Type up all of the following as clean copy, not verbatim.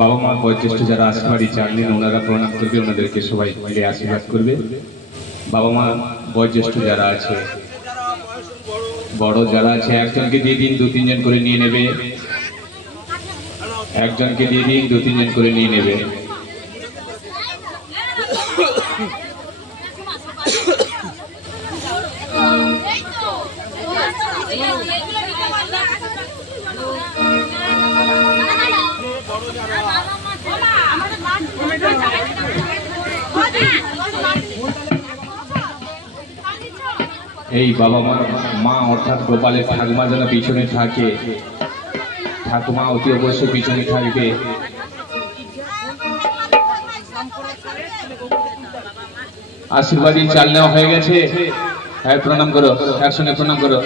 বাবা মা বয়োজ্যেষ্ঠ যারা আশীর্বাদী চানলেন ওনারা প্রণাম করবে, ওনাদেরকে সবাই মিলে আশীর্বাদ করবে। বাবা মা বয়োজ্যেষ্ঠ যারা আছে, বড় যারা আছে, একজনকে দিয়ে দিন, দু তিনজন করে নিয়ে নেবে। একজনকে দিয়ে দিন, দু তিনজন করে নিয়ে নেবে। এই বাবা মা অর্থাৎ গোপালের ঠাকুমা যেন পিছনে থাকে, ঠাকুমা অতি অবশ্যই পিছনে থাকবে। আশীর্বাদী চাল নেওয়া হয়ে গেছে। হ্যাঁ, প্রণাম করো, একসঙ্গে প্রণাম করো।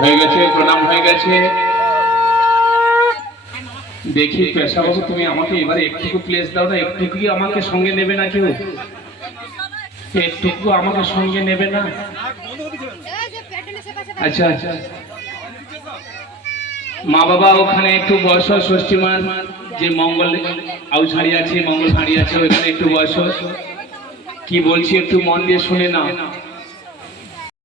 হয়ে গেছে, প্রণাম হয়ে গেছে। দেখি পেশাবাবু, তুমি আমাকে এবারে একটুকু প্লেস দাও না, একটুকু আমাকে সঙ্গে নেবে না কেউ? একটুকু আমাকে সঙ্গে নেবে না? আচ্ছা আচ্ছা, মা বাবা ওখানে একটু বয়স, ষষ্ঠীমান যে মঙ্গল আউছাড়ি আছে, মঙ্গল হাঁড়ি আছে, ওখানে একটু বয়স। কি বলছি একটু মন দিয়ে শুনে না।